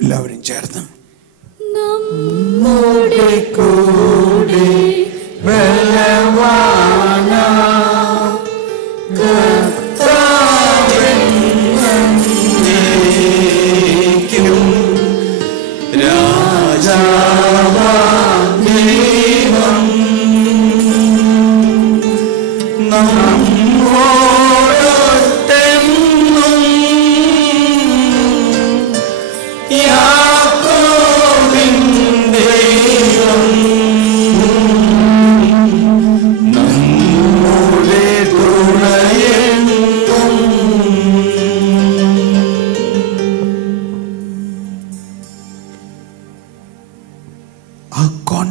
എല്ലാവരും ചേർന്ന് നമ്മുടെ കൂടെ നമ്മോടൊത്തെന്നും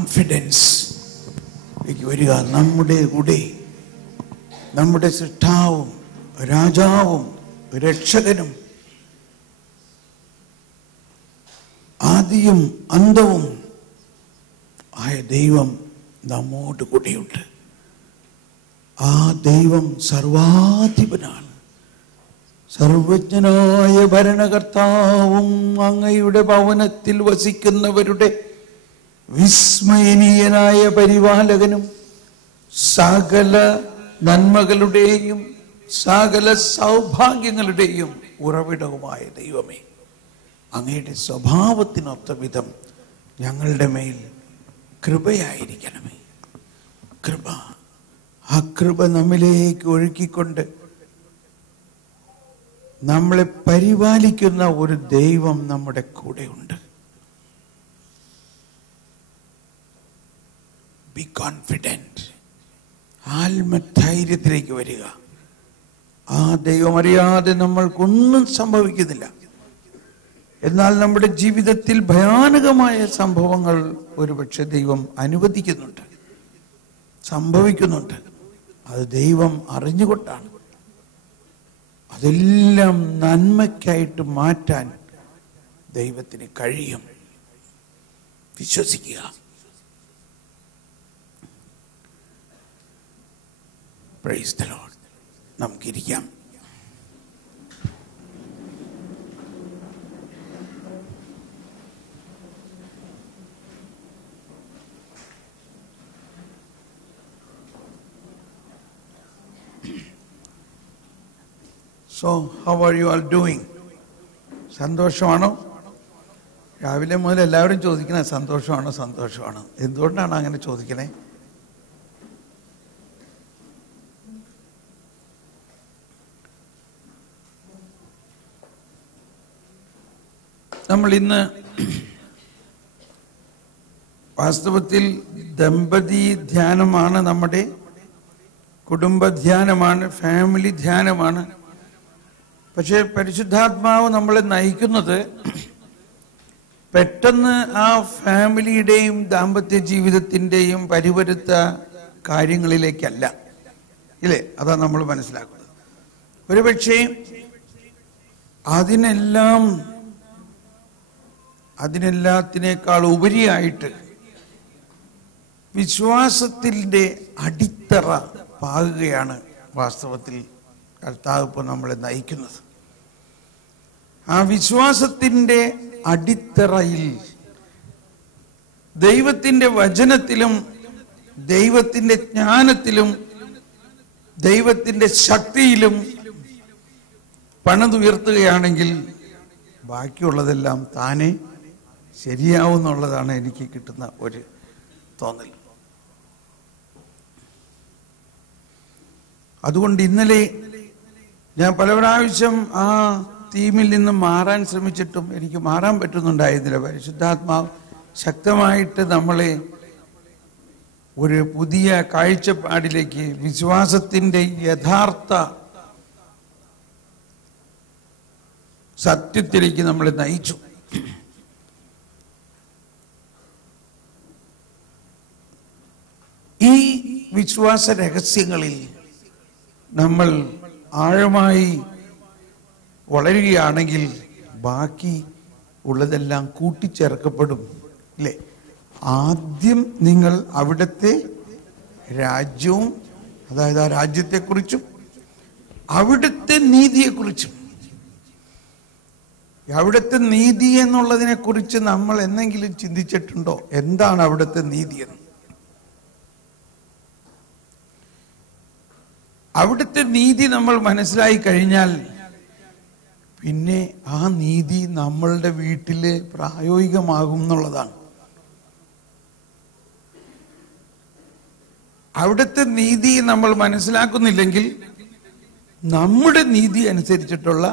കോൺഫിഡൻസ് വരിക. നമ്മുടെ കൂടെ നമ്മുടെ സൃഷ്ടാവും രാജാവും രക്ഷകനും ആദിയും അന്തവും ആയ ദൈവം നമ്മോട് കൂടെയുണ്ട്. ആ ദൈവം സർവാധിപനാണ്. സർവജ്ഞനായ ഭരണകർത്താവും അങ്ങയുടെ ഭവനത്തിൽ വസിക്കുന്നവരുടെ വിസ്മയനീയനായ പരിപാലകനും സകല നന്മകളുടെയും സകല സൗഭാഗ്യങ്ങളുടെയും ഉറവിടവുമായ ദൈവമേ, അങ്ങയുടെ സ്വഭാവത്തിനൊത്ത വിധം ഞങ്ങളുടെ മേൽ കൃപയായിരിക്കണമേ. കൃപ, ആ കൃപ നമ്മിലേക്ക് ഒഴുക്കിക്കൊണ്ട് നമ്മളെ പരിപാലിക്കുന്ന ഒരു ദൈവം നമ്മുടെ കൂടെയുണ്ട്. Be confident. ആത്മധൈര്യത്തിലേക്ക് വരിക. ആ ദൈവം അറിയാതെ നമ്മൾക്കൊന്നും സംഭവിക്കുന്നില്ല. എന്നാൽ നമ്മുടെ ജീവിതത്തിൽ ഭയാനകമായ സംഭവങ്ങൾ ഒരുപക്ഷെ ദൈവം അനുവദിക്കുന്നുണ്ട്, സംഭവിക്കുന്നുണ്ട്. അത് ദൈവം അറിഞ്ഞുകൊണ്ടാണ്. അതെല്ലാം നന്മയ്ക്കായിട്ട് മാറ്റാൻ ദൈവത്തിന് കഴിയും. വിശ്വസിക്കുക. Praise the Lord. നമുക്കിരിക്കാം. So, how are you all doing? സന്തോഷമാണോ? രാവിലെ മുതൽ എല്ലാവരും ചോദിക്കണേ സന്തോഷമാണോ സന്തോഷമാണോ. എന്തുകൊണ്ടാണ് അങ്ങനെ ചോദിക്കണേ? നമ്മൾ ഇന്ന് വാസ്തവത്തിൽ ദമ്പതി ധ്യാനമാണ്, നമ്മുടെ കുടുംബ ധ്യാനമാണ്, ഫാമിലി ധ്യാനമാണ്. പക്ഷേ പരിശുദ്ധാത്മാവ് നമ്മളെ നയിക്കുന്നത് പെട്ടെന്ന് ആ ഫാമിലിയുടെയും ദാമ്പത്യ ജീവിതത്തിൻ്റെയും പരിവരുത്ത കാര്യങ്ങളിലേക്കല്ല, ഇല്ലേ? അതാണ് നമ്മൾ മനസ്സിലാക്കുന്നത്. ഒരുപക്ഷെ അതിനെല്ലാത്തിനേക്കാൾ ഉപരിയായിട്ട് വിശ്വാസത്തിൻ്റെ അടിത്തറ പാകുകയാണ് വാസ്തവത്തിൽ കർത്താവ് ഇപ്പോൾ നമ്മളെ നയിക്കുന്നത്. ആ വിശ്വാസത്തിൻ്റെ അടിത്തറയിൽ ദൈവത്തിൻ്റെ വചനത്തിലും ദൈവത്തിൻ്റെ ജ്ഞാനത്തിലും ദൈവത്തിൻ്റെ ശക്തിയിലും പണിതുയർത്തുകയാണെങ്കിൽ ബാക്കിയുള്ളതെല്ലാം താനെ ശരിയാവുന്നുള്ളതാണ് എനിക്ക് കിട്ടുന്ന ഒരു തോന്നൽ. അതുകൊണ്ട് ഇന്നലെ ഞാൻ പല പ്രാവശ്യം ആ തീമിൽ നിന്ന് മാറാൻ ശ്രമിച്ചിട്ടും എനിക്ക് മാറാൻ പറ്റുന്നുണ്ടായിരുന്നില്ല. പരിശുദ്ധാത്മാവ് ശക്തമായിട്ട് നമ്മളെ ഒരു പുതിയ കാഴ്ചപ്പാടിലേക്ക്, വിശ്വാസത്തിൻ്റെ യഥാർത്ഥ സത്യത്തിലേക്ക് നമ്മളെ നയിച്ചു. ഈ വിശ്വാസ രഹസ്യങ്ങളിൽ നമ്മൾ ആഴമായി വളരുകയാണെങ്കിൽ ബാക്കി ഉള്ളതെല്ലാം കൂട്ടിച്ചേർക്കപ്പെടും, അല്ലേ? ആദ്യം നിങ്ങൾ അവിടുത്തെ രാജ്യവും, അതായത് ആ രാജ്യത്തെക്കുറിച്ചും അവിടുത്തെ നീതിയെക്കുറിച്ചും, അവിടുത്തെ നീതി എന്നുള്ളതിനെ കുറിച്ച് നമ്മൾ എന്തെങ്കിലും ചിന്തിച്ചിട്ടുണ്ടോ? എന്താണ് അവിടുത്തെ നീതിയെന്ന്? അവിടുത്തെ നീതി നമ്മൾ മനസ്സിലായി കഴിഞ്ഞാൽ പിന്നെ ആ നീതി നമ്മളുടെ വീട്ടിൽ പ്രായോഗികമാകും എന്നുള്ളതാണ്. അവിടുത്തെ നീതി നമ്മൾ മനസ്സിലാക്കുന്നില്ലെങ്കിൽ നമ്മുടെ നീതി അനുസരിച്ചിട്ടുള്ള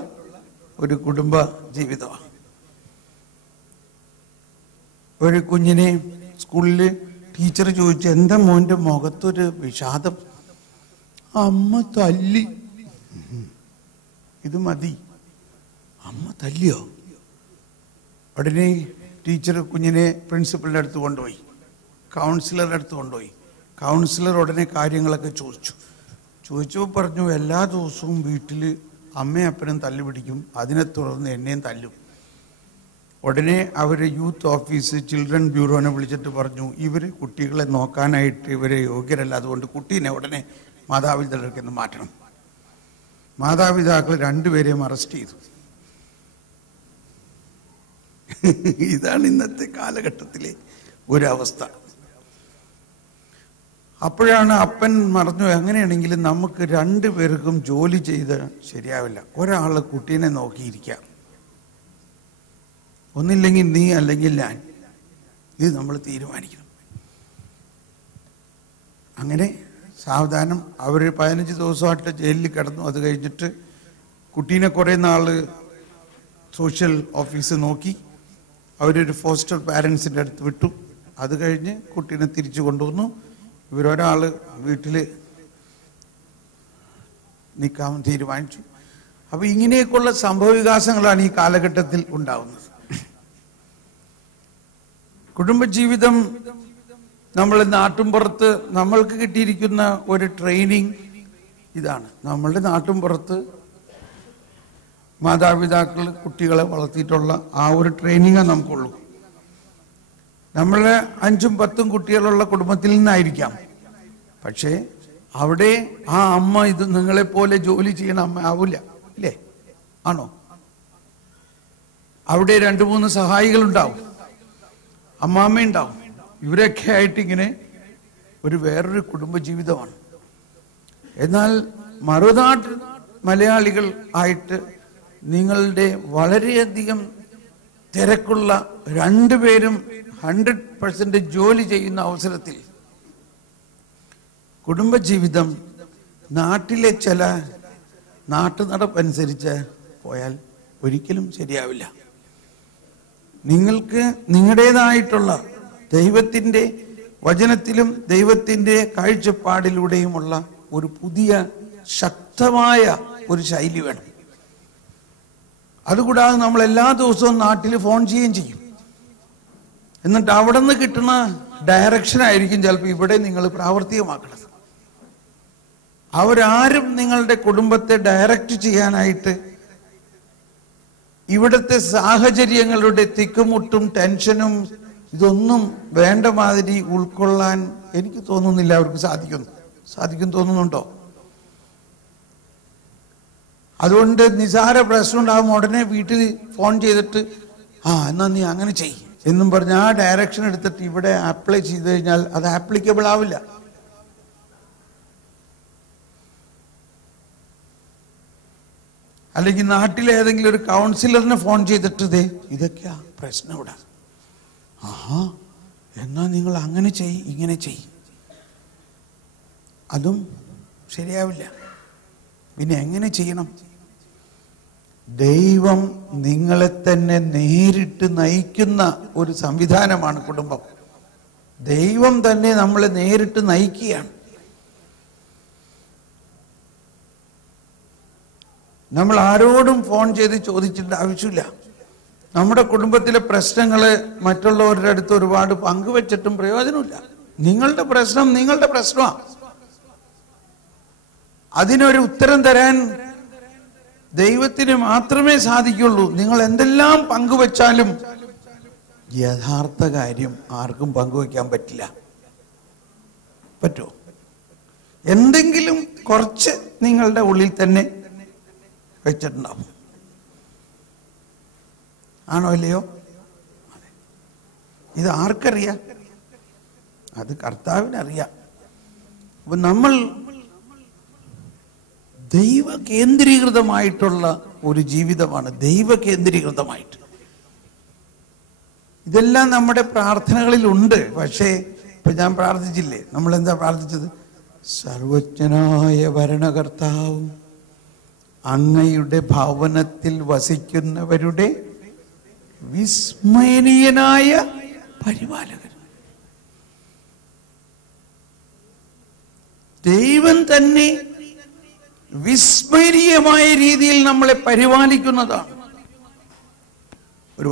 ഒരു കുടുംബ ജീവിതമാണ്. ഒരു കുഞ്ഞിനെ സ്കൂളിൽ ടീച്ചർ ചോദിച്ചു, എന്താ മോൻ്റെ മുഖത്തൊരു വിഷാദം? അമ്മ തല്ലി. ഇത് മതി, അമ്മ തല്ലിയോ? ഉടനെ ടീച്ചർ കുഞ്ഞിനെ പ്രിൻസിപ്പലിൻ്റെ അടുത്ത് കൊണ്ടുപോയി. കൗൺസിലറുടെ അടുത്ത് കൊണ്ടുപോയി. കൗൺസിലർ ഉടനെ കാര്യങ്ങളൊക്കെ ചോദിച്ചപ്പോൾ പറഞ്ഞു, എല്ലാ ദിവസവും വീട്ടിൽ അമ്മയും അപ്പനും തല്ലുപിടിക്കും, അതിനെ തുടർന്ന് എന്നെയും തല്ലും. ഉടനെ അവർ യൂത്ത് ഓഫീസ് ചിൽഡ്രൻ ബ്യൂറോനെ വിളിച്ചിട്ട് പറഞ്ഞു, ഇവർ കുട്ടികളെ നോക്കാനായിട്ട് ഇവരെ യോഗ്യരല്ല, അതുകൊണ്ട് കുട്ടീനെ ഉടനെ മാതാപിതാക്കൾക്ക് നിന്ന് മാറ്റണം. മാതാപിതാക്കൾ രണ്ടുപേരെയും അറസ്റ്റ് ചെയ്തു. ഇതാണ് ഇന്നത്തെ കാലഘട്ടത്തിലെ ഒരവസ്ഥ. അപ്പോഴാണ് അപ്പൻ പറഞ്ഞു, എങ്ങനെയാണെങ്കിലും നമുക്ക് രണ്ടുപേർക്കും ജോലി ചെയ്ത് ശരിയാവില്ല, ഒരാൾ കുട്ടീനെ നോക്കിയിരിക്കാം, ഒന്നില്ലെങ്കിൽ നീ അല്ലെങ്കിൽ ഞാൻ, ഇത് നമ്മൾ തീരുമാനിക്കണം. അങ്ങനെ സാവധാനം അവർ 15 ദിവസമായിട്ട് ജയിലിൽ കിടന്നു. അത് കഴിഞ്ഞിട്ട് കുട്ടീനെ കുറേ നാൾ സോഷ്യൽ ഓഫീസ് നോക്കി, അവരൊരു ഫോസ്റ്റർ പാരൻസിൻ്റെ അടുത്ത് വിട്ടു. അത് കഴിഞ്ഞ് കുട്ടീനെ തിരിച്ചു കൊണ്ടുവന്നു. ഇവരൊരാൾ വീട്ടിൽ നിൽക്കാൻ തീരുമാനിച്ചു. അപ്പോൾ ഇങ്ങനെയൊക്കെയുള്ള സംഭവവികാസങ്ങളാണ് ഈ കാലഘട്ടത്തിൽ ഉണ്ടാവുന്നത്. കുടുംബജീവിതം, നമ്മൾ നാട്ടുംപുറത്ത് നമ്മൾക്ക് കിട്ടിയിരിക്കുന്ന ഒരു ട്രെയിനിങ് ഇതാണ്. നമ്മളുടെ നാട്ടുംപുറത്ത് മാതാപിതാക്കൾ കുട്ടികളെ വളർത്തിയിട്ടുള്ള ആ ഒരു ട്രെയിനിങ്ങാണ് നമുക്കുള്ളൂ. നമ്മളെ 5ഉം 10ഉം കുട്ടികളുള്ള കുടുംബത്തിൽ നിന്നായിരിക്കാം, പക്ഷേ അവിടെ ആ അമ്മ ഇത് നിങ്ങളെപ്പോലെ ജോലി ചെയ്യണ അമ്മ ആവില്ല, ഇല്ലേ? ആണോ? അവിടെ 2-3 സഹായികളുണ്ടാവും, അമ്മാമ്മയുണ്ടാവും. ഇവരൊക്കെ ആയിട്ട് ഇങ്ങനെ വേറൊരു കുടുംബജീവിതമാണ്. എന്നാൽ മറുനാട്ട് മലയാളികൾ ആയിട്ട് നിങ്ങളുടെ വളരെയധികം തിരക്കുള്ള രണ്ടുപേരും 100% ജോലി ചെയ്യുന്ന അവസരത്തിൽ കുടുംബജീവിതം നാട്ടിലെ ചില നാട്ടുനടപ്പനുസരിച്ച് പോയാൽ ഒരിക്കലും ശരിയാവില്ല. നിങ്ങൾക്ക് നിങ്ങളുടേതായിട്ടുള്ള ദൈവത്തിൻ്റെ വചനത്തിലും ദൈവത്തിൻ്റെ കാഴ്ചപ്പാടിലൂടെയുമുള്ള ഒരു പുതിയ ശക്തമായ ഒരു ശൈലി വേണം. അതുകൂടാതെ നമ്മൾ എല്ലാ ദിവസവും നാട്ടിൽ ഫോൺ ചെയ്യുകയും ചെയ്യും. എന്നിട്ട് അവിടെ നിന്ന് കിട്ടുന്ന ഡയറക്ഷൻ ആയിരിക്കും ചിലപ്പോൾ ഇവിടെ നിങ്ങൾ പ്രാവർത്തികമാക്കുന്നത്. അവരാരും നിങ്ങളുടെ കുടുംബത്തെ ഡയറക്റ്റ് ചെയ്യാനായിട്ട് ഇവിടുത്തെ സാഹചര്യങ്ങളുടെ തിക്കുമുട്ടും ടെൻഷനും ഇതൊന്നും വേണ്ട മാതിരി ഉൾക്കൊള്ളാൻ എനിക്ക് തോന്നുന്നില്ല അവർക്ക് സാധിക്കും തോന്നുന്നുണ്ടോ? അതുകൊണ്ട് നിസാര പ്രശ്നം ഉണ്ടാകുമ്പോൾ ഉടനെ വീട്ടിൽ ഫോൺ ചെയ്തിട്ട് എന്നാ നീ അങ്ങനെ ചെയ്യും എന്നും പറഞ്ഞ് ആ ഡയറക്ഷൻ എടുത്തിട്ട് ഇവിടെ അപ്ലൈ ചെയ്ത് കഴിഞ്ഞാൽ അത് ആപ്ലിക്കബിൾ ആവില്ല. അല്ലെങ്കിൽ നാട്ടിലെ ഏതെങ്കിലും ഒരു കൗൺസിലറിന് ഫോൺ ചെയ്തിട്ട് ഇതൊക്കെയാ പ്രശ്നം ഇവിടെ, എന്നാ നിങ്ങൾ അങ്ങനെ ഇങ്ങനെ ചെയ്യും, അതും ശരിയാവില്ല. പിന്നെ എങ്ങനെ ചെയ്യണം? ദൈവം നിങ്ങളെ തന്നെ നേരിട്ട് നയിക്കുന്ന ഒരു സംവിധാനമാണ് കുടുംബം. ദൈവം തന്നെ നമ്മളെ നേരിട്ട് നയിക്കുകയാണ്. നമ്മൾ ആരോടും ഫോൺ ചെയ്ത് ചോദിച്ചിട്ട് ആവശ്യമില്ല. നമ്മുടെ കുടുംബത്തിലെ പ്രശ്നങ്ങൾ മറ്റുള്ളവരുടെ അടുത്ത് ഒരുപാട് പങ്കുവെച്ചിട്ടും പ്രയോജനമില്ല. നിങ്ങളുടെ പ്രശ്നം നിങ്ങളുടെ പ്രശ്നമാണ്. അതിനൊരു ഉത്തരം തരാൻ ദൈവത്തിന് മാത്രമേ സാധിക്കുള്ളൂ. നിങ്ങൾ എന്തെല്ലാം പങ്കുവെച്ചാലും യഥാർത്ഥ കാര്യം ആർക്കും പങ്കുവെക്കാൻ പറ്റില്ല. പറ്റുമോ? എന്തെങ്കിലും കുറച്ച് നിങ്ങളുടെ ഉള്ളിൽ തന്നെ വെച്ചിട്ടുണ്ടാവും. ആണോ അല്ലയോ? ഇത് ആർക്കറിയാം? അത് കർത്താവിനറിയാം. അപ്പൊ നമ്മൾ ദൈവ കേന്ദ്രീകൃതമായിട്ടുള്ള ഒരു ജീവിതമാണ്. ദൈവ കേന്ദ്രീകൃതമായിട്ട് ഇതെല്ലാം നമ്മുടെ പ്രാർത്ഥനകളിലുണ്ട്. പക്ഷേ ഇപ്പൊ ഞാൻ പ്രാർത്ഥിച്ചില്ലേ, നമ്മൾ എന്താ പ്രാർത്ഥിച്ചത്? സർവജ്ഞനായ ഭരണകർത്താവും അങ്ങയുടെ ഭവനത്തിൽ വസിക്കുന്നവരുടെ വിസ്മയനീയനായ പരിപാലകൻ. ദൈവം തന്നെ വിസ്മരണീയമായ രീതിയിൽ നമ്മളെ പരിപാലിക്കുന്നതാണ്. ഒരു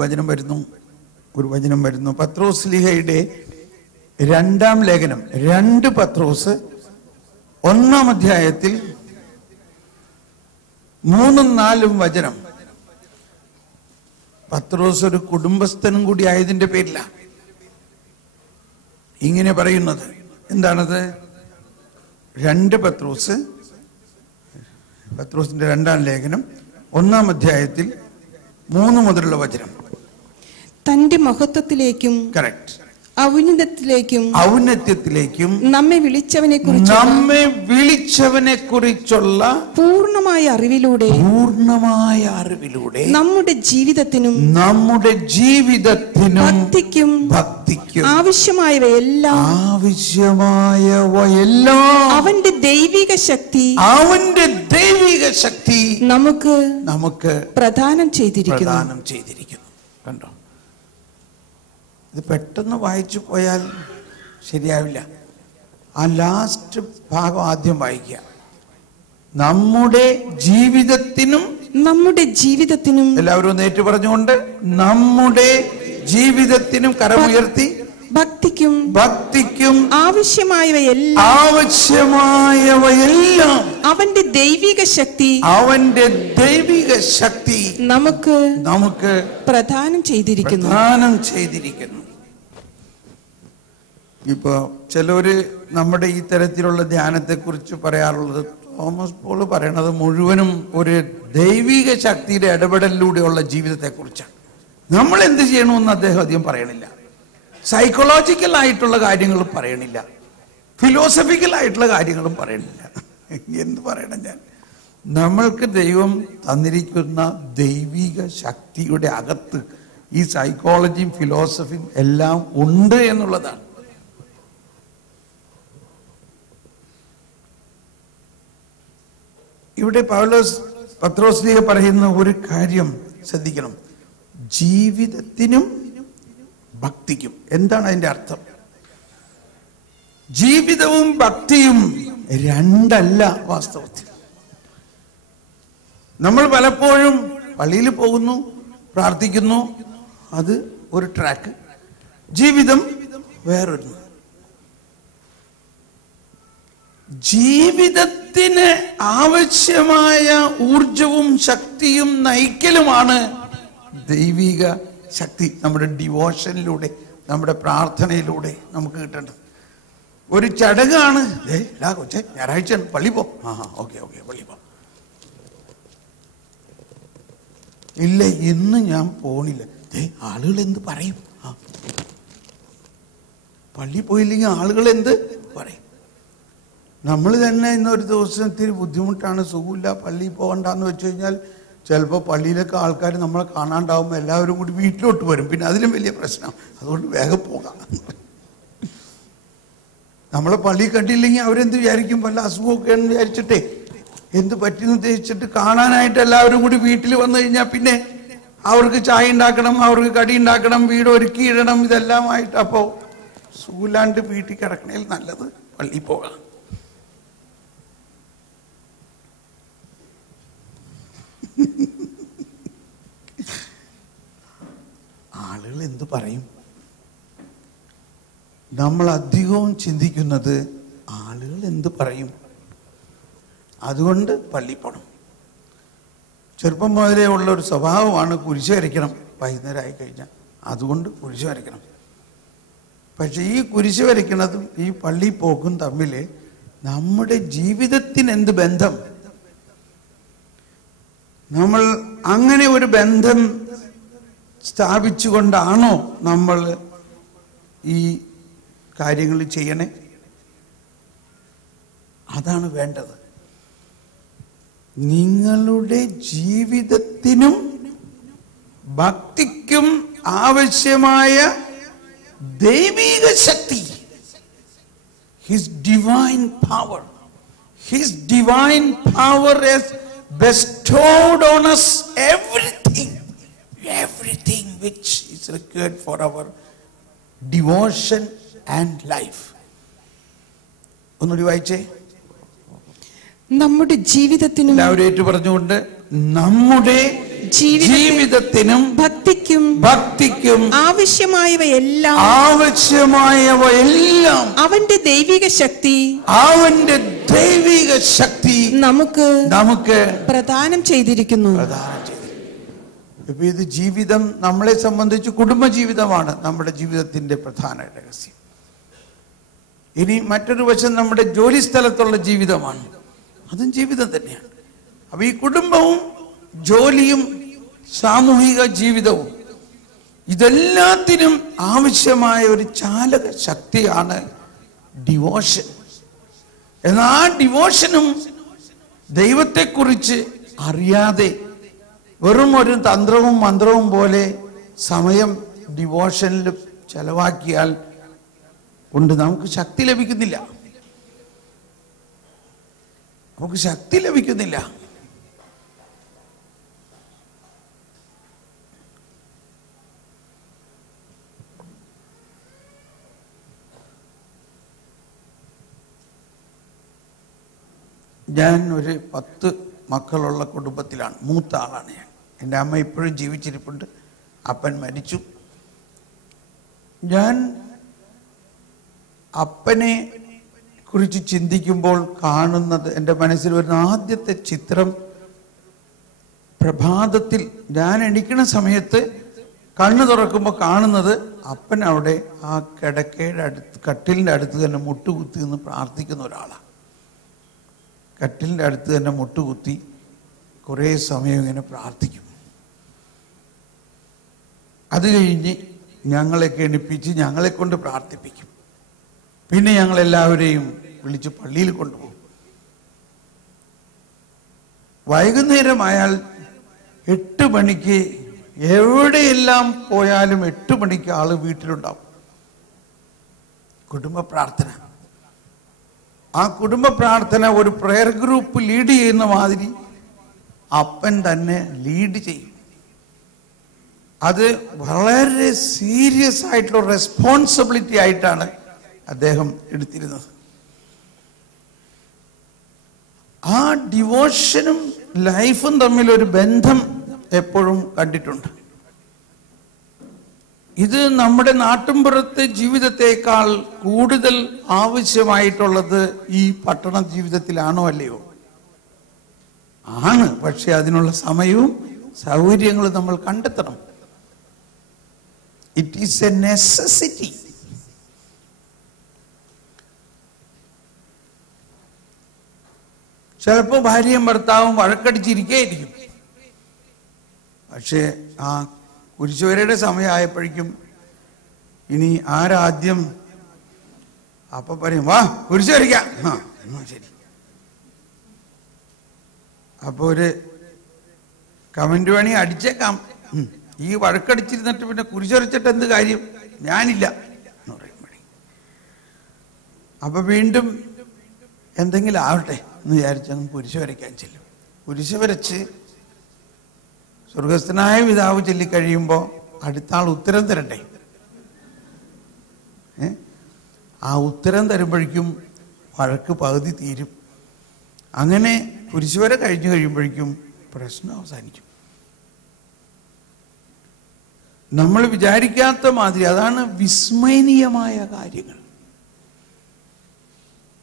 വചനം വരുന്നു പത്രോസ് ലീഹയുടെ രണ്ടാം ലേഖനം 2 പത്രോസ് 1 അധ്യായത്തിൽ 3-4 വചനം. പത്രോസ് ഒരു കുടുംബസ്ഥനും കൂടി ആയതിന്റെ പേരില ഇങ്ങനെ പറയുന്നത്. എന്താണത്? 2 പത്രോസിന്റെ 2-ാം ലേഖനം 1 അധ്യായത്തിൽ 3 മുതലുള്ള വചനം. തന്റെ മഹത്വത്തിലേക്കും ഔന്നത്യത്തിലേക്കും നമ്മെ വിളിച്ചവനെ കുറിച്ചുള്ള പൂർണ്ണമായ അറിവിലൂടെ നമ്മുടെ ജീവിതത്തിനും ഭക്തിക്കും ആവശ്യമായവയെല്ലാം അവന്റെ ദൈവിക ശക്തി നമുക്ക് പ്രദാനം ചെയ്തിരിക്കുന്നു. കണ്ടോ? ഇത് പെട്ടെന്ന് വായിച്ചു പോയാൽ ശരിയാവില്ല. ആ ലാസ്റ്റ് ഭാഗം ആദ്യം വായിക്കുക. നമ്മുടെ ജീവിതത്തിനും എല്ലാവരും ഒന്ന് ഏറ്റു പറഞ്ഞുകൊണ്ട്, നമ്മുടെ ജീവിതത്തിനും കരമുയർത്തി ഭക്തിക്കും ആവശ്യമായവയെല്ലാം അവന്റെ ദൈവിക ശക്തി നമുക്ക് പ്രദാനം ചെയ്തിരിക്കുന്നു. ഇപ്പൊ ചിലര് നമ്മുടെ ഈ തരത്തിലുള്ള ധ്യാനത്തെ കുറിച്ച് പറയാറുള്ളത്, തോമസ് പോൾ പറയണത് മുഴുവനും ഒരു ദൈവിക ശക്തിയുടെ ഇടപെടലിലൂടെയുള്ള ജീവിതത്തെ കുറിച്ചാണ്. നമ്മൾ എന്ത് ചെയ്യണമെന്ന് അദ്ദേഹം അധികം പറയണില്ല. സൈക്കോളജിക്കൽ ആയിട്ടുള്ള കാര്യങ്ങളും പറയണില്ല, ഫിലോസഫിക്കൽ ആയിട്ടുള്ള കാര്യങ്ങളും പറയണില്ല. എന്ത് പറയണം ഞാൻ? നമ്മൾക്ക് ദൈവം തന്നിരിക്കുന്ന ദൈവിക ശക്തിയുടെ അകത്ത് ഈ സൈക്കോളജിയും ഫിലോസഫിയും എല്ലാം ഉണ്ട് എന്നുള്ളതാണ്. ഇവിടെ പത്രോസ് പറയുന്ന ഒരു കാര്യം ശ്രദ്ധിക്കണം. ജീവിതത്തിനും ഭക്തിക്കും. എന്താണ് അതിന്റെ അർത്ഥം? ജീവിതവും ഭക്തിയും രണ്ടല്ല വാസ്തവത്തിൽ. നമ്മൾ പലപ്പോഴും പള്ളിയിൽ പോകുന്നു, പ്രാർത്ഥിക്കുന്നു, അത് ഒരു ട്രാക്ക്, ജീവിതം വേറൊരു. ജീവിതത്തിന് ആവശ്യമായ ഊർജവും ശക്തിയും നയിക്കലുമാണ് ദൈവിക ശക്തി. നമ്മുടെ ഡിവോഷനിലൂടെ, നമ്മുടെ പ്രാർത്ഥനയിലൂടെ നമുക്ക് കിട്ടേണ്ടത്. ഒരു ചടങ്ങാണ്, കൊച്ചേ ഞായറാഴ്ച പള്ളി പോ, ഓക്കെ പള്ളി പോ. ഇല്ല, ഇന്ന് ഞാൻ പോണില്ല, ആളുകൾ എന്ത് പറയും? പള്ളി പോയില്ലെങ്കിൽ ആളുകൾ എന്ത് പറയും? നമ്മൾ തന്നെ ഇന്നൊരു ദിവസം ഇത്തിരി ബുദ്ധിമുട്ടാണ്, സുഖമില്ല, പള്ളിയിൽ പോകണ്ടെന്ന് വെച്ച് കഴിഞ്ഞാൽ ചിലപ്പോൾ പള്ളിയിലൊക്കെ ആൾക്കാർ നമ്മളെ കാണാണ്ടാവുമ്പോൾ എല്ലാവരും കൂടി വീട്ടിലോട്ട് വരും. പിന്നെ അതിലും വലിയ പ്രശ്നം. അതുകൊണ്ട് വേഗം പോകാം. നമ്മളെ പള്ളി കണ്ടില്ലെങ്കിൽ അവരെന്ത് വിചാരിക്കും? വല്ല അസുഖമൊക്കെയാണെന്ന് വിചാരിച്ചിട്ടേ എന്ത് പറ്റിയെന്ന് ഉദ്ദേശിച്ചിട്ട് കാണാനായിട്ട് എല്ലാവരും കൂടി വീട്ടിൽ വന്നു കഴിഞ്ഞാൽ പിന്നെ അവർക്ക് ചായ ഉണ്ടാക്കണം, അവർക്ക് കടി ഉണ്ടാക്കണം, വീട് ഒരുക്കിയിടണം, ഇതെല്ലാമായിട്ട്. അപ്പോൾ സുഖമില്ലാണ്ട് വീട്ടിൽ കിടക്കണേൽ നല്ലത് പള്ളിയിൽ പോകാം. ആളുകൾ എന്ത് പറയും? നമ്മൾ അധികവും ചിന്തിക്കുന്നത് ആളുകൾ എന്ത് പറയും, അതുകൊണ്ട് പള്ളി പോകണം. ചെറുപ്പം മുതലേ ഉള്ള ഒരു സ്വഭാവമാണ് കുരിശ് വരയ്ക്കണം വൈകുന്നേരം ആയി കഴിഞ്ഞാൽ, അതുകൊണ്ട് കുരിശ് വരയ്ക്കണം. പക്ഷെ ഈ കുരിശ് വരയ്ക്കുന്നതും ഈ പള്ളി പോക്കും തമ്മിൽ നമ്മുടെ ജീവിതത്തിന് എന്ത് ബന്ധം? നമ്മൾ അങ്ങനെ ഒരു ബന്ധം സ്ഥാപിച്ചുകൊണ്ടാണോ നമ്മൾ ഈ കാര്യങ്ങൾ ചെയ്യണേ? അതാണ് വേണ്ടത്. നിങ്ങളുടെ ജീവിതത്തിനും ഭക്തിക്കും ആവശ്യമായ ദൈവിക ശക്തി, His divine power has bestowed on us everything which is required for our devotion and life. ഒന്നുകൂടി വായിച്ചേ. നമ്മുടെ ജീവിതത്തിനും, എല്ലാവരും ഏറ്റു പറഞ്ഞുകൊണ്ട്, നമ്മുടെ ജീവിതത്തിനും ഭക്തിക്കും ആവശ്യമായവയെല്ലാം അവന്റെ ദൈവിക ശക്തി നമുക്ക് പ്രദാനം ചെയ്തിരിക്കുന്നു. ഇപ്പൊ ഇത് ജീവിതം നമ്മളെ സംബന്ധിച്ച് കുടുംബ ജീവിതമാണ് നമ്മുടെ ജീവിതത്തിന്റെ പ്രധാന രഹസ്യം. ഇനി മറ്റൊരു വശം നമ്മുടെ ജോലി സ്ഥലത്തുള്ള ജീവിതമാണ്, അതും ജീവിതം തന്നെയാണ്. അപ്പൊ ഈ കുടുംബവും ജോലിയും സാമൂഹിക ജീവിതവും ഇതെല്ലാത്തിനും ആവശ്യമായ ഒരു ചാലക ശക്തിയാണ് ഡിവോഷൻ. എന്നാൽ ആ ഡിവോഷനും ദൈവത്തെക്കുറിച്ച് അറിയാതെ വെറും ഒരു തന്ത്രവും മന്ത്രവും പോലെ സമയം ഡിവോഷനിൽ ചെലവാക്കിയാൽ കൊണ്ട് നമുക്ക് ശക്തി ലഭിക്കുന്നില്ല. ഞാൻ ഒരു 10 മക്കളുള്ള കുടുംബത്തിലാണ്, മൂത്ത ആളാണ് ഞാൻ. എൻ്റെ അമ്മ ഇപ്പോഴും ജീവിച്ചിരിപ്പുണ്ട്, അപ്പൻ മരിച്ചു. ഞാൻ അപ്പനെ കുറിച്ച് ചിന്തിക്കുമ്പോൾ കാണുന്നത്, എൻ്റെ മനസ്സിൽ വരുന്ന ആദ്യത്തെ ചിത്രം, പ്രഭാതത്തിൽ ഞാൻ എണീക്കണ സമയത്ത് കണ്ണു തുറക്കുമ്പോൾ കാണുന്നത് അപ്പൻ അവിടെ ആ കിടക്കയുടെ അടുത്ത്, കട്ടിലിൻ്റെ അടുത്ത് തന്നെ മുട്ടുകുത്തി നിന്ന് പ്രാർത്ഥിക്കുന്ന ഒരാളാണ്. കട്ടിലിൻ്റെ അടുത്ത് തന്നെ മുട്ടുകുത്തി കുറേ സമയം ഇങ്ങനെ പ്രാർത്ഥിക്കും. അത് കഴിഞ്ഞ് ഞങ്ങളെ എണിപ്പിച്ച് ഞങ്ങളെ കൊണ്ട് പ്രാർത്ഥിപ്പിക്കും. പിന്നെ ഞങ്ങളെല്ലാവരെയും വിളിച്ച് പള്ളിയിൽ കൊണ്ടുപോകും. വൈകുന്നേരമായാൽ 8 മണിക്ക് എവിടെയെല്ലാം പോയാലും 8 മണിക്ക് ആള് വീട്ടിലുണ്ടാവും. കുടുംബ പ്രാർത്ഥന. ആ കുടുംബ പ്രാർത്ഥന ഒരു പ്രയർ ഗ്രൂപ്പ് ലീഡ് ചെയ്യുന്ന മാതിരി അപ്പൻ തന്നെ ലീഡ് ചെയ്യും. അത് വളരെ സീരിയസ് ആയിട്ടുള്ള റെസ്പോൺസിബിലിറ്റി ആയിട്ടാണ് അദ്ദേഹം എടുത്തിരുന്നത്. ആ ഡിവോഷനും ലൈഫും തമ്മിലൊരു ബന്ധം എപ്പോഴും കണ്ടിട്ടുണ്ട്. ഇത് നമ്മുടെ നാട്ടിൻപുറത്തെ ജീവിതത്തെക്കാൾ കൂടുതൽ ആവശ്യമായിട്ടുള്ളത് ഈ പട്ടണ ജീവിതത്തിലാണോ അല്ലയോ? ആണ്. പക്ഷെ അതിനുള്ള സമയവും സൗകര്യങ്ങളും നമ്മൾ കണ്ടെത്തണം. It is A necessity. ചിലപ്പോൾ ഭാര്യയും ഭർത്താവും വഴക്കടിച്ചിരിക്കേയിരിക്കും. പക്ഷേ ആ കുരിശുവരയുടെ സമയമായപ്പോഴേക്കും ഇനി ആരാദ്യം, അപ്പൊ പറയും വാ കുരിശ് വരയ്ക്കാം. ശരി. അപ്പൊ ഒരു കമന്റ് വേണി അടിച്ചേക്കാം, ഈ വഴക്കടിച്ചിരുന്നിട്ട് പിന്നെ കുരിശ് വരച്ചിട്ട് എന്ത് കാര്യം, ഞാനില്ല എന്ന് പറയും. അപ്പൊ വീണ്ടും എന്തെങ്കിലും ആവട്ടെ എന്ന് വിചാരിച്ചങ്ങ് കുരിശ് വരയ്ക്കാൻ ചെല്ലും. കുരിശ് വരച്ച് സ്വർഗസ്ഥനായ പിതാവ് ചൊല്ലിക്കഴിയുമ്പോൾ അടുത്ത ആൾ ഉത്തരം തരണ്ടേ? ആ ഉത്തരം തരുമ്പോഴേക്കും വഴക്ക് പകുതി തീരും. അങ്ങനെ കുരിശുവര കഴിഞ്ഞു കഴിയുമ്പോഴേക്കും പ്രശ്നം അവസാനിക്കും. നമ്മൾ വിചാരിക്കാത്ത മാതിരി, അതാണ് വിസ്മയനീയമായ കാര്യങ്ങൾ.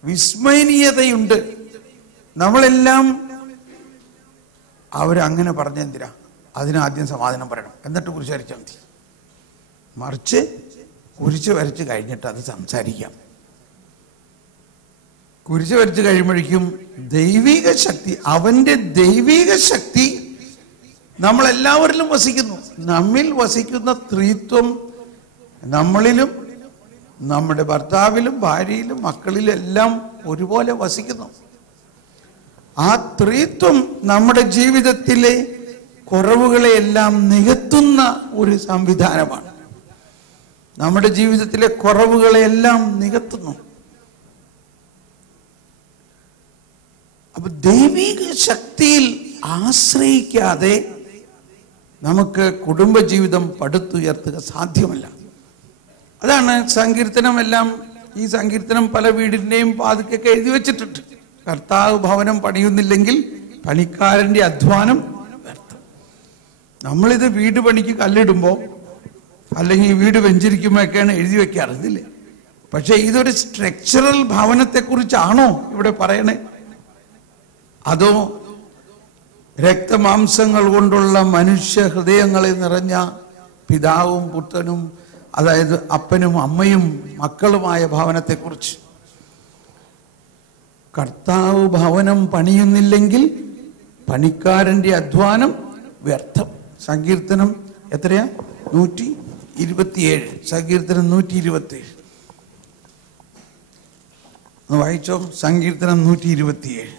വിസ്മയനീയതയുണ്ട്. നമ്മളെല്ലാം അവരങ്ങനെ പറഞ്ഞെന്തിനാ, അതിനാദ്യം സമാധാനം പറയണം, എന്നിട്ട് കുരിശ് വരച്ചാൽ മതി. മറിച്ച് കുരിശ് വരച്ച് കഴിഞ്ഞിട്ട് അത് സംസാരിക്കാം. കുരിശ് വരച്ച് കഴിയുമ്പോഴേക്കും ദൈവിക ശക്തി, അവന്റെ ദൈവിക ശക്തി നമ്മളെല്ലാവരിലും വസിക്കുന്നു. നമ്മിൽ വസിക്കുന്ന ത്രിത്വം നമ്മളിലും നമ്മുടെ ഭർത്താവിലും ഭാര്യയിലും മക്കളിലും എല്ലാം ഒരുപോലെ വസിക്കുന്നു. ആ ത്രിത്വം നമ്മുടെ ജീവിതത്തിലെ കുറവുകളെയെല്ലാം നികത്തുന്ന ഒരു സംവിധാനമാണ്. നമ്മുടെ ജീവിതത്തിലെ കുറവുകളെയെല്ലാം നികത്തുന്നു. അപ്പൊ ദൈവിക ശക്തിയിൽ ആശ്രയിക്കാതെ നമുക്ക് കുടുംബജീവിതം പടുത്തുയർത്തുക സാധ്യമല്ല. അതാണ് സങ്കീർത്തനമെല്ലാം. ഈ സങ്കീർത്തനം പല വീടിന്റെയും പാതുക്കൊക്കെ എഴുതി വെച്ചിട്ടുണ്ട്. കർത്താവ് ഭവനം പണിയുന്നില്ലെങ്കിൽ പണിക്കാരന്റെ അധ്വാനം വ്യർത്ഥം. നമ്മളിത് വീട് പണിക്ക് കല്ലിടുമ്പോൾ അല്ലെങ്കിൽ വീട് വെഞ്ചരിക്കുമ്പോഴൊക്കെയാണ് എഴുതി വെക്കാറ്, ഇതില്ലേ? പക്ഷെ ഇതൊരു സ്ട്രക്ചറൽ ഭവനത്തെക്കുറിച്ചാണോ ഇവിടെ പറയണേ? അതോ രക്തമാംസങ്ങൾ കൊണ്ടുള്ള മനുഷ്യ ഹൃദയങ്ങളിൽ നിറഞ്ഞ പിതാവും പുത്രനും, അതായത് അപ്പനും അമ്മയും മക്കളുമായ ഭവനത്തെക്കുറിച്ച്? കർത്താവ് ഭവനം പണിയുന്നില്ലെങ്കിൽ പണിക്കാരന്റെ അധ്വാനം വ്യർത്ഥം. സങ്കീർത്തനം എത്രയാ? 127. സങ്കീർത്തനം 127 വായിച്ചോ. സങ്കീർത്തനം 127.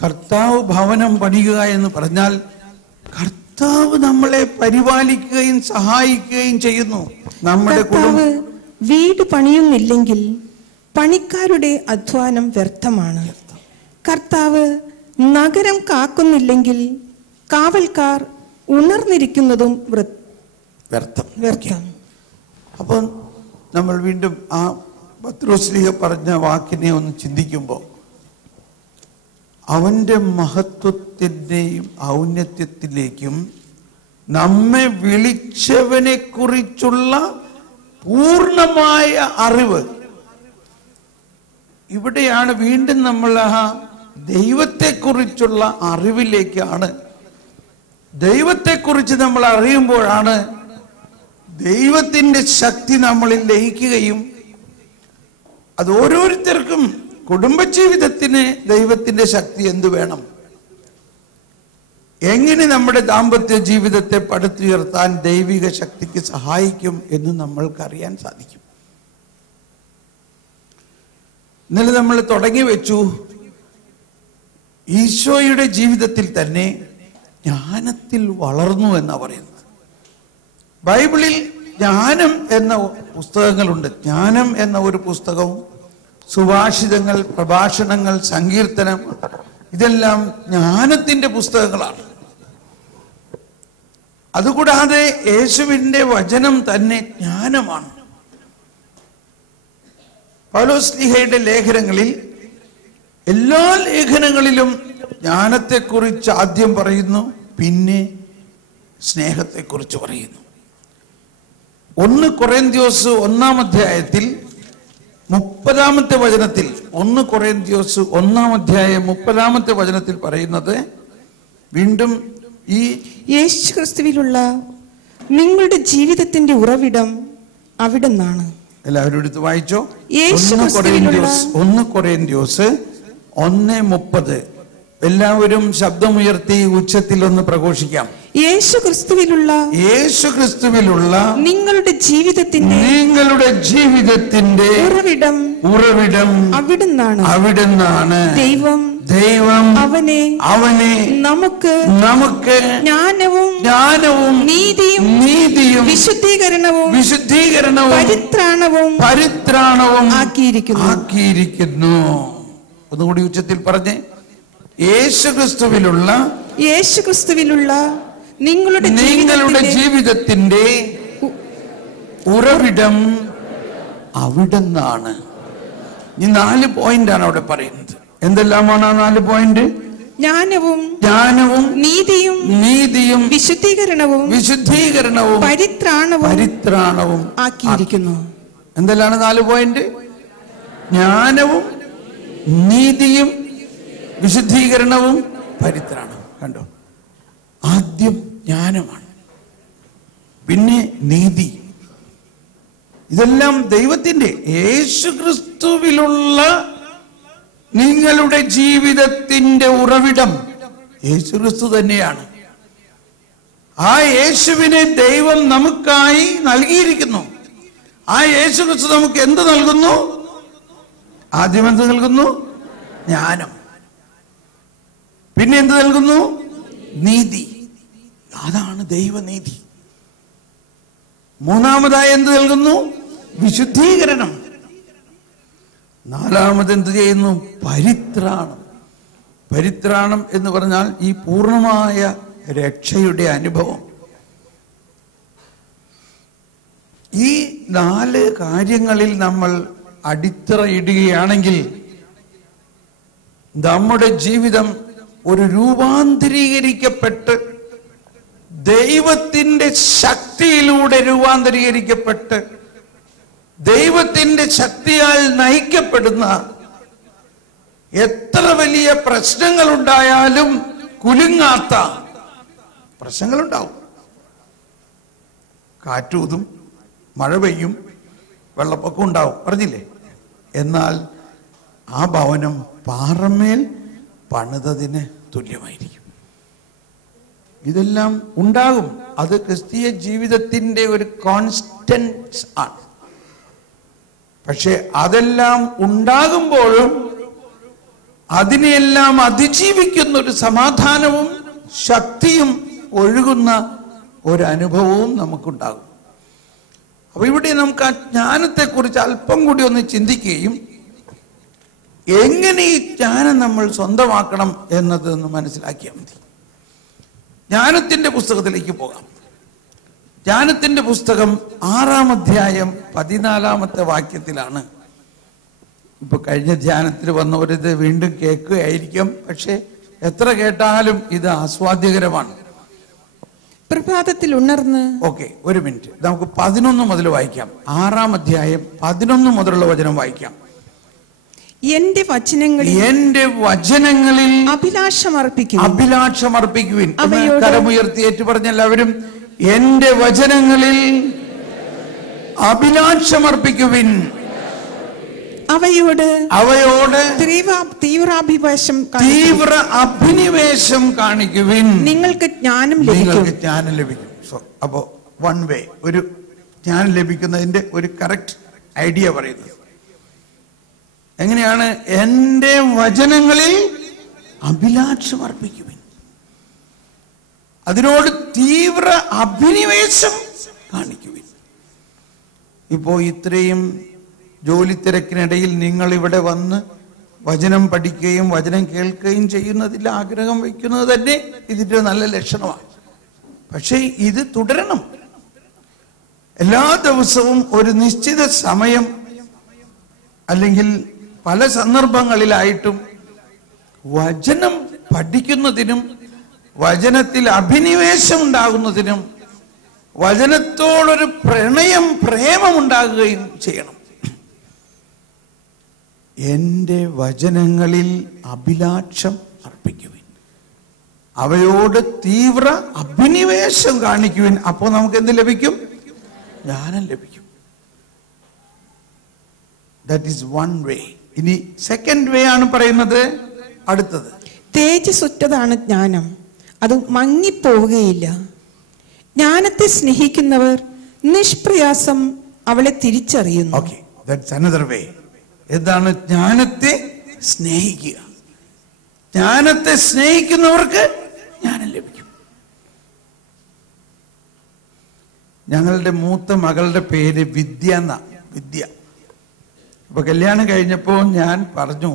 കർത്താവ് ഭവനം പണിയുക എന്ന് പറഞ്ഞാൽ കർത്താവ് നമ്മളെ പരിപാലിക്കുകയും സഹായിക്കുകയും ചെയ്യുന്നു. നമ്മുടെ കർത്താവ് വീട് പണിയുന്നില്ലെങ്കിൽ പണിക്കാരുടെ അധ്വാനം വ്യർത്ഥമാണ്. കർത്താവ് നഗരം കാക്കുന്നില്ലെങ്കിൽ കാവൽക്കാർ ഉണർന്നിരിക്കുന്നതും വ്യർത്ഥം. അപ്പോൾ നമ്മൾ വീണ്ടും ആ പത്രോസ്ലീഹ പറഞ്ഞ വാക്കിനെ ഒന്ന് ചിന്തിക്കുമ്പോൾ, അവന്റെ മഹത്വത്തിന്റെയും ഔന്നത്യത്തിലേക്കും നമ്മെ വിളിച്ചവനെ കുറിച്ചുള്ള പൂർണ്ണമായ അറിവ്, ഇവിടെയാണ് വീണ്ടും നമ്മൾ ആ ദൈവത്തെക്കുറിച്ചുള്ള അറിവിലേക്കാണ്. ദൈവത്തെക്കുറിച്ച് നമ്മൾ അറിയുമ്പോഴാണ് ദൈവത്തിന്റെ ശക്തി നമ്മളിൽ ലയിക്കുകയും അത് ഓരോരുത്തർക്കും കുടുംബജീവിതത്തിന് ദൈവത്തിന്റെ ശക്തി എന്തു വേണം, എങ്ങനെ നമ്മുടെ ദാമ്പത്യ ജീവിതത്തെ പടുത്തുയർത്താൻ ദൈവിക ശക്തിക്ക് സഹായിക്കും എന്ന് നമ്മൾക്കറിയാൻ സാധിക്കും. ഇന്നലെ നമ്മൾ തുടങ്ങി വെച്ചു, ഈശോയുടെ ജീവിതത്തിൽ തന്നെ ജ്ഞാനത്തിൽ വളർന്നു എന്നാ പറയുന്നത്. ബൈബിളിൽ ജ്ഞാനം എന്ന പുസ്തകങ്ങളുണ്ട്. ജ്ഞാനം എന്ന ഒരു പുസ്തകവും സുഭാഷിതങ്ങൾ, പ്രഭാഷണങ്ങൾ, സങ്കീർത്തനം, ഇതെല്ലാം ജ്ഞാനത്തിന്റെ പുസ്തകങ്ങളാണ്. അതുകൂടാതെ യേശുവിന്റെ വചനം തന്നെ ജ്ഞാനമാണ്. പൗലോസ്ലീഹയുടെ ലേഖനങ്ങളിൽ, എല്ലാ ലേഖനങ്ങളിലും ജ്ഞാനത്തെക്കുറിച്ച് ആദ്യം പറയുന്നു, പിന്നെ സ്നേഹത്തെക്കുറിച്ച് പറയുന്നു. 1 കൊറിന്ത്യോസ് 1-ാം അധ്യായത്തിൽ 30-ാമത്തെ വചനത്തിൽ, 1 കൊറിന്ത്യോസ് 1-ാം അധ്യായം 30-ാമത്തെ വചനത്തിൽ പറയുന്നത് വീണ്ടും ഈ യേശുക്രിസ്തുവിലുള്ള നിങ്ങളുടെ ജീവിതത്തിന്റെ ഉറവിടം അവിടുന്നാണ്. എല്ലാവരും എടുത്ത് വായിച്ചോ. 1 കൊറിന്ത്യോസ് 1:30. എല്ലാവരും ശബ്ദമുയർത്തി ഉച്ചത്തിൽ ഒന്ന് പ്രഘോഷിക്കാം. യേശുക്രിസ്തുവിലുള്ള നിങ്ങളുടെ ജീവിതത്തിന്റെ ഉറവിടം അവിടുന്നാണ്. ദൈവം അവനെ നമുക്ക് ജ്ഞാനവും നീതിയും വിശുദ്ധീകരണവും പരിത്രാണവും ആക്കിയിരിക്കുന്നു. ഒന്നുകൂടി ഉച്ചത്തിൽ പറഞ്ഞേ. യേശുക്രിസ്തുവിലുള്ള നിങ്ങളുടെ ജീവിതത്തിന്റെ ഉറവിടം അവിടുന്നാണ്. ഈ 4 പോയിന്റാണ് അവിടെ പറയുന്നത്. എന്തെല്ലാമാണ് ആ 4 പോയിന്റ്? ജ്ഞാനവും നീതിയും വിശുദ്ധീകരണവും പരിത്രാണവും ആക്കിയിരിക്കുന്നു. എന്തെല്ലാണ് 4 പോയിന്റ്? ജ്ഞാനവും നീതിയും വിശുദ്ധീകരണവും പരിത്രാണവും. കണ്ടോ, ആദ്യം ജ്ഞാനമാണ്, പിന്നെ നീതി. ഇതെല്ലാം ദൈവത്തിന്റെ, യേശുക്രിസ്തുവിലുള്ള നിങ്ങളുടെ ജീവിതത്തിന്റെ ഉറവിടം യേശുക്രിസ്തു തന്നെയാണ്. ആ യേശുവിനെ ദൈവം നമുക്കായി നൽകിയിരിക്കുന്നു. ആ യേശുക്രിസ്തു നമുക്ക് എന്ത് നൽകുന്നു? ആദ്യം എന്ത് നൽകുന്നു? ജ്ഞാനം. പിന്നെ എന്ത് നൽകുന്നു? നീതി. അതാണ് ദൈവനീതി. മൂന്നാമതായി എന്ത് നൽകുന്നു? വിശുദ്ധീകരണം. നാലാമത് എന്ത് ചെയ്യുന്നു? പരിത്രാണം എന്ന് പറഞ്ഞാൽ ഈ പൂർണ്ണമായ രക്ഷയുടെ അനുഭവം. ഈ 4 കാര്യങ്ങളിൽ നമ്മൾ അടിത്തറയിടുകയാണെങ്കിൽ നമ്മുടെ ജീവിതം ഒരു രൂപാന്തരീകരിക്കപ്പെട്ട് ദൈവത്തിന്റെ ശക്തിയിലൂടെ രൂപാന്തരീകരിക്കപ്പെട്ട് ദൈവത്തിന്റെ ശക്തിയാൽ നയിക്കപ്പെടുന്ന, എത്ര വലിയ പ്രശ്നങ്ങളുണ്ടായാലും കുലുങ്ങാത്ത പ്രശ്നങ്ങളുണ്ടാവും. കാറ്റൂതും, മഴ പെയ്യും, വെള്ളപ്പൊക്കം ഉണ്ടാവും, പറഞ്ഞില്ലേ? എന്നാൽ ആ ഭവനം പാറമേൽ പണിതതിന് തുല്യമായിരിക്കും. ഇതെല്ലാം ഉണ്ടാകും. അത് ക്രിസ്തീയ ജീവിതത്തിന്റെ ഒരു കോൺസ്റ്റൻസ് ആണ്. പക്ഷെ അതെല്ലാം ഉണ്ടാകുമ്പോഴും അതിനെയെല്ലാം അതിജീവിക്കുന്ന ഒരു സമാധാനവും ശക്തിയും ഒഴുകുന്ന ഒരു അനുഭവവും നമുക്കുണ്ടാകും. അപ്പൊ ഇവിടെ നമുക്ക് ആ ജ്ഞാനത്തെക്കുറിച്ച് അല്പം കൂടി ഒന്ന് ചിന്തിക്കുകയും എങ്ങനെ ഈ ജ്ഞാനം നമ്മൾ സ്വന്തമാക്കണം എന്നതൊന്ന് മനസ്സിലാക്കിയാൽ മതി. ജ്ഞാനത്തിന്റെ പുസ്തകത്തിലേക്ക് പോകാം. ജ്ഞാനത്തിന്റെ പുസ്തകം 6-ാം അധ്യായം 14-ാമത്തെ വാക്യത്തിലാണ്. ഇപ്പൊ കഴിഞ്ഞ ധ്യാനത്തിൽ വന്നവരിത് വീണ്ടും കേൾക്കുകയായിരിക്കും. പക്ഷെ എത്ര കേട്ടാലും ഇത് ആസ്വാദ്യകരമാണ്. പ്രഭാതത്തിൽ ഉണർന്ന്, ഓക്കെ, ഒരു മിനിറ്റ്, നമുക്ക് 11 മുതൽ വായിക്കാം. 6-ാം അധ്യായം 11 മുതലുള്ള വചനം വായിക്കാം. എന്റെ വചനങ്ങളിൽ അഭിലാഷമർപ്പിക്കുവിൻ. കരമുയർത്തി ഏറ്റു പറഞ്ഞ എല്ലാവരും, എന്റെ വചനങ്ങളിൽ അഭിലാഷമർപ്പിക്കുവിൻ. അവയോട് തീവ്ര അഭിനിവേശം കാണിക്കുവിൻ. നിങ്ങൾക്ക് ജ്ഞാനം ലഭിക്കും. അപ്പോ വൺ വേ, ഒരു ജ്ഞാനം ലഭിക്കുന്നതിന്റെ ഒരു കറക്റ്റ് ഐഡിയ പറയുന്നത് എങ്ങനെയാണ്? എന്റെ വചനങ്ങളിൽ അഭിലാഷമർപ്പിക്കുവിൻ, അതിനോട് തീവ്ര അഭിനിവേശം കാണിക്കുവിൻ. ഇപ്പോ ഇത്രയും ജോലി തിരക്കിനിടയിൽ നിങ്ങൾ ഇവിടെ വന്ന് വചനം പഠിക്കുകയും വചനം കേൾക്കുകയും ചെയ്യുന്നതിൽ ആഗ്രഹം വയ്ക്കുന്നത് തന്നെ ഇതിന്റെ നല്ല ലക്ഷണമാണ്. പക്ഷേ ഇത് തുടരണം. എല്ലാ ദിവസവും ഒരു നിശ്ചിത സമയം അല്ലെങ്കിൽ പല സന്ദർഭങ്ങളിലായിട്ടും വചനം പഠിക്കുന്നതിനും വചനത്തിൽ അഭിനിവേശം ഉണ്ടാകുന്നതിനും വചനത്തോടൊരു പ്രേമമുണ്ടാകുകയും ചെയ്യണം. എന്റെ വചനങ്ങളിൽ അഭിലാഷം അർപ്പിക്കുവിൻ, അവയോട് തീവ്ര അഭിനിവേശം കാണിക്കുവിൻ. അപ്പോൾ നമുക്ക് എന്ത് ലഭിക്കും? ജ്ഞാനം ലഭിക്കും. That is one way. ഇനി സെക്കൻഡ് വേ ആണ് പറയുന്നത്. അടുത്തത് തേജസ്സുറ്റതാണ് ജ്ഞാനം, അത് മങ്ങിപ്പോവുകയില്ല. ജ്ഞാനത്തെ സ്നേഹിക്കുന്നവർ നിഷ്പ്രയാസം അവളെ തിരിച്ചറിയുന്നു. ഓക്കെ, ദാറ്റ്സ് അനദർ വേ. എന്താണ് ജ്ഞാനത്തെ സ്നേഹിക്കുക? ജ്ഞാനത്തെ സ്നേഹിക്കുന്നവർക്ക് ജ്ഞാനം ലഭിക്കും. ഞങ്ങളുടെ മൂത്ത മകളുടെ പേര് വിദ്യ എന്നാണ്. വിദ്യ. അപ്പൊ കല്യാണം കഴിഞ്ഞപ്പോ ഞാൻ പറഞ്ഞു,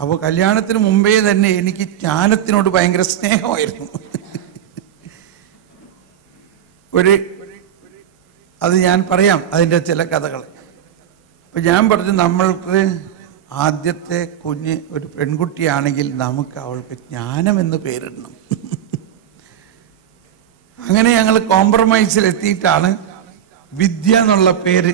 അപ്പൊ കല്യാണത്തിന് മുമ്പേ തന്നെ എനിക്ക് ജ്ഞാനത്തിനോട് ഭയങ്കര സ്നേഹമായിരുന്നു. അത് ഞാൻ പറയാം, അതിൻ്റെ ചില കഥകൾ. അപ്പൊ ഞാൻ പറഞ്ഞു, നമ്മൾക്ക് ആദ്യത്തെ കുഞ്ഞ് ഒരു പെൺകുട്ടിയാണെങ്കിൽ നമുക്ക് അവൾക്ക് ജ്ഞാനം എന്ന് പേരിടണം. അങ്ങനെ ഞങ്ങൾ കോംപ്രമൈസിൽ എത്തിയിട്ടാണ് വിദ്യ എന്നുള്ള പേര്